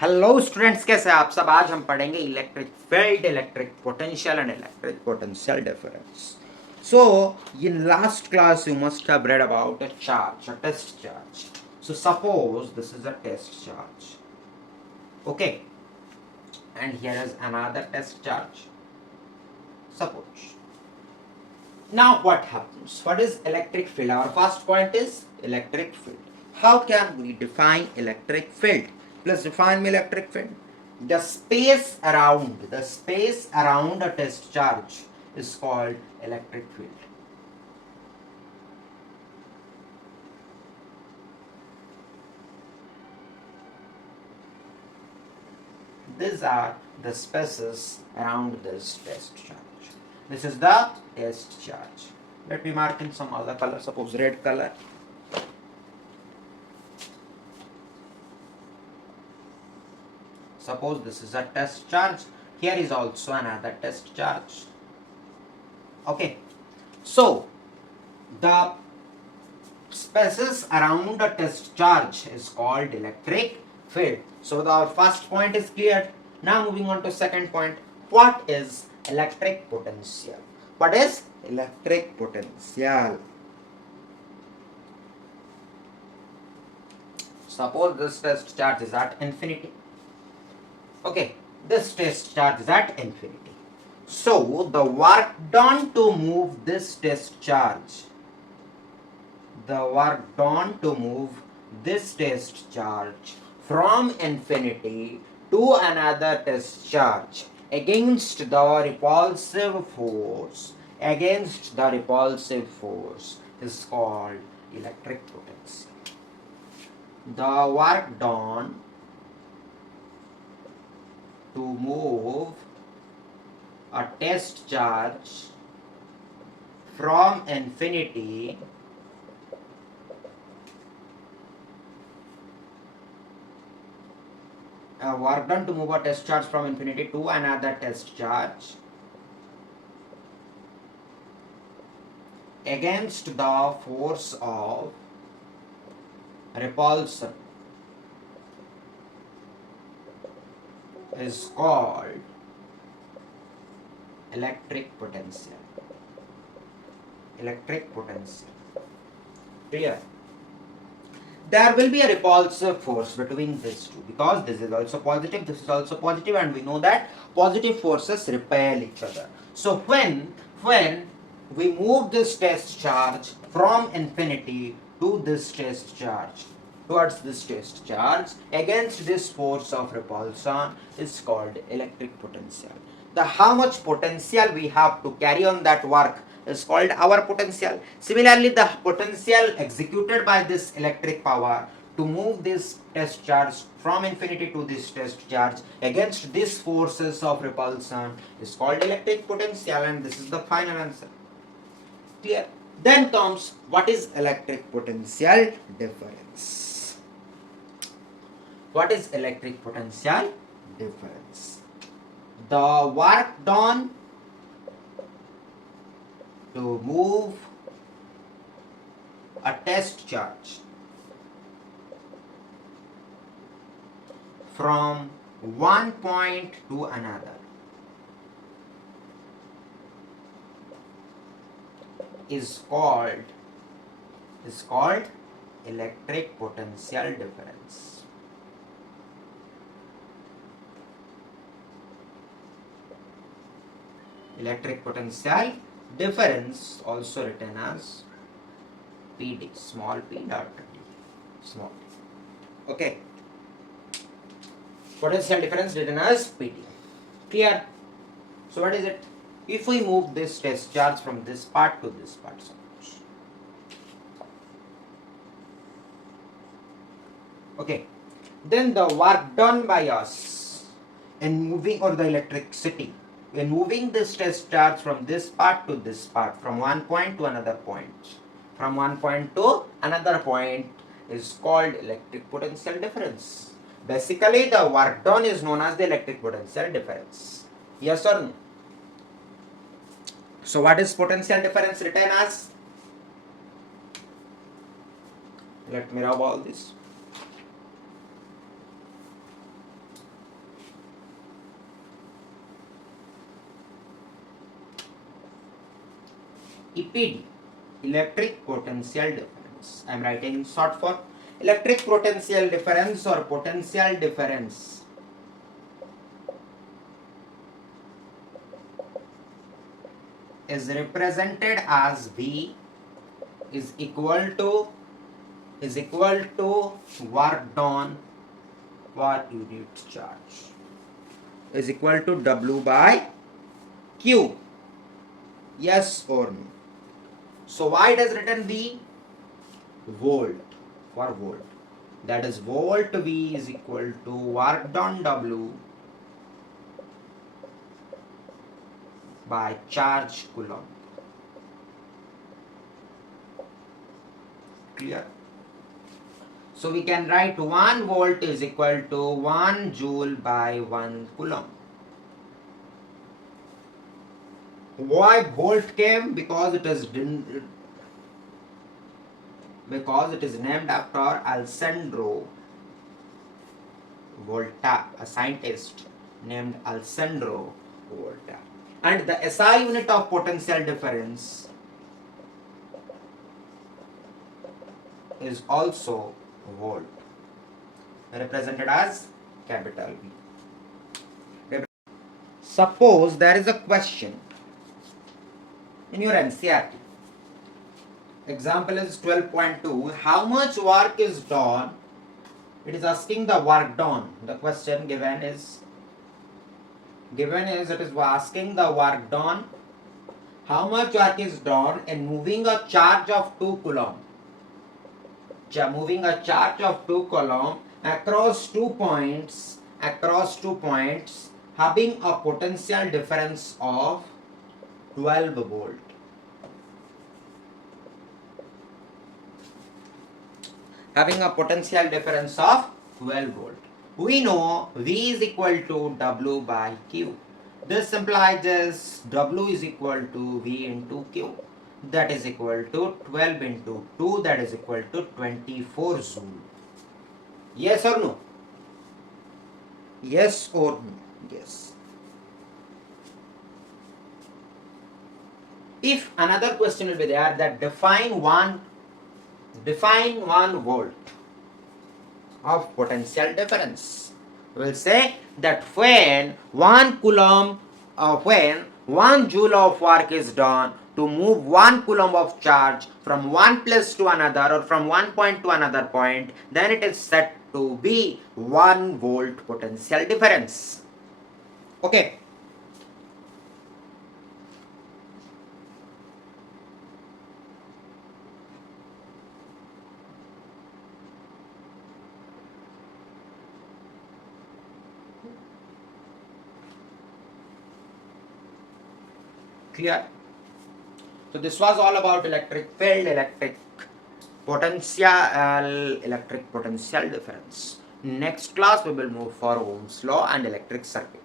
Hello students, कैसे आप सब। आज हम पढ़ेंगे electric field, electric potential and electric potential difference. So in last class you must have read about a charge, a test charge. So suppose this is a test charge, okay, and here is another test charge, suppose. Now what happens? What is electric field? Our first point is electric field. How can we define electric field? Please define me electric field. The space around a test charge is called electric field. These are the spaces around this test charge. This is the test charge. Let me mark in some other color, suppose red color. Suppose this is a test charge. Here is also another test charge. Okay. So the spaces around a test charge is called electric field. So the first point is clear. Now moving on to second point. What is electric potential? What is electric potential? Suppose this test charge is at infinity. Okay, this test charge is at infinity. So the work done to move this test charge, from infinity to another test charge against the repulsive force, is called electric potential. The work done to move a test charge from infinity to another test charge against the force of repulsion is called electric potential. Clear? There will be a repulsive force between these two because this is also positive, and we know that positive forces repel each other. So when we move this test charge from infinity to this test charge, towards this test charge against this force of repulsion is called electric potential. The how much potential we have to carry on that work is called our potential. Similarly, the potential executed by this electric power to move this test charge from infinity to this test charge against these forces of repulsion is called electric potential, and this is the final answer. Clear? Then comes what is electric potential difference. What is electric potential difference? The work done to move a test charge from one point to another is called electric potential difference. Electric potential difference, also written as PD, small p dot d, small d. Okay. Potential difference written as PD. Clear? So what is it? If we move this test charge from this part to this part, suppose. Okay. Then the work done by us in moving, or the electricity, when moving this test charge from this part to this part, from one point to another point, is called electric potential difference. Basically, the work done is known as the electric potential difference. Yes or no? So what is potential difference written as? Let me rub all this. EPD, electric potential difference. I am writing in short form. Electric potential difference or potential difference is represented as V is equal to work done per unit charge is equal to W by Q. Yes or no? So why it is written V? Volt, for volt. That is volt V is equal to work done W by charge coulomb. Clear? So we can write 1 volt is equal to 1 joule by 1 coulomb. Why volt came? Because it is named after Alessandro Volta, a scientist named Alessandro Volta. And the SI unit of potential difference is also volt, represented as capital V. Suppose there is a question in your NCERT. Example is 12.2. How much work is done? It is asking the work done. The question given is it is asking the work done. How much work is done in moving a charge of 2 coulomb? Moving a charge of 2 coulomb across 2 points, having a potential difference of 12 volt. Having a potential difference of 12 volt. We know V is equal to W by Q. This implies W is equal to V into Q. That is equal to 12 into 2, that is equal to 24 joule. Yes or no? Yes or no? Yes. If another question will be there that define one volt of potential difference, we will say that when 1 coulomb when 1 joule of work is done to move 1 coulomb of charge from one place to another or from one point to another point, then it is said to be 1 volt potential difference. Okay. Clear? So this was all about electric field, electric potential difference. Next class we will move for Ohm's law and electric circuit.